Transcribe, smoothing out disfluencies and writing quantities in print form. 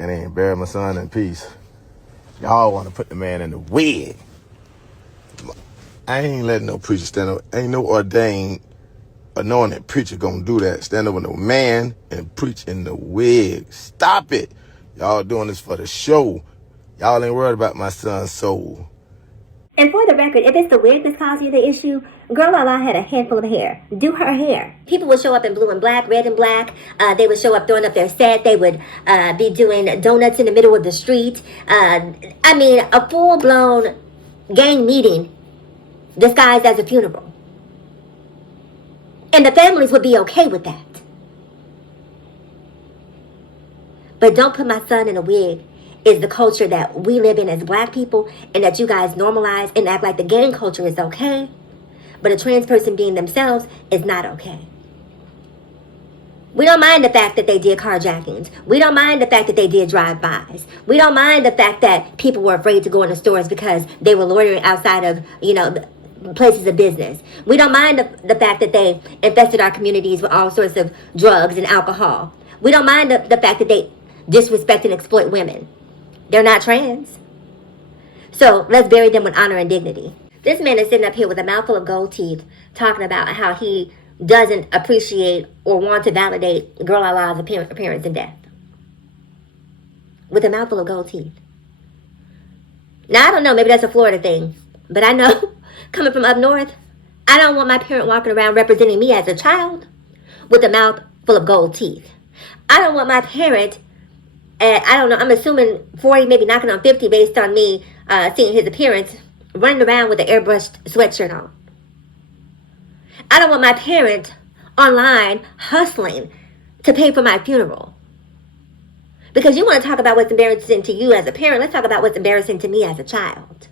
Can't even bury my son in peace. Y'all want to put the man in the wig. I ain't letting no preacher stand up. Ain't no ordained, anointed preacher gonna do that. Stand up with no man and preach in the wig. Stop it. Y'all doing this for the show. Y'all ain't worried about my son's soul. And for the record, if it's the wig that's causing you the issue, Girl Lala had a handful of hair. Do her hair. People would show up in blue and black, red and black. They would show up throwing up their set. They would be doing donuts in the middle of the street. I mean, a full-blown gang meeting disguised as a funeral. And the families would be okay with that. But don't put my son in a wig is the culture that we live in as black people, and that you guys normalize and act like the gang culture is okay, but a trans person being themselves is not okay. We don't mind the fact that they did carjackings. We don't mind the fact that they did drive-bys. We don't mind the fact that people were afraid to go into stores because they were loitering outside of, places of business. We don't mind the fact that they infested our communities with all sorts of drugs and alcohol. We don't mind the fact that they disrespect and exploit women. They're not trans. So let's bury them with honor and dignity. This man is sitting up here with a mouthful of gold teeth talking about how he doesn't appreciate or want to validate Girl Lala's appearance and death. With a mouthful of gold teeth. Now, I don't know, maybe that's a Florida thing. But I know, coming from up north, I don't want my parent walking around representing me as a child with a mouth full of gold teeth. I don't want my parent at, I don't know, I'm assuming 40, maybe knocking on 50 based on me seeing his appearance, running around with an airbrushed sweatshirt on. I don't want my parent online hustling to pay for my funeral. Because you want to talk about what's embarrassing to you as a parent, let's talk about what's embarrassing to me as a child.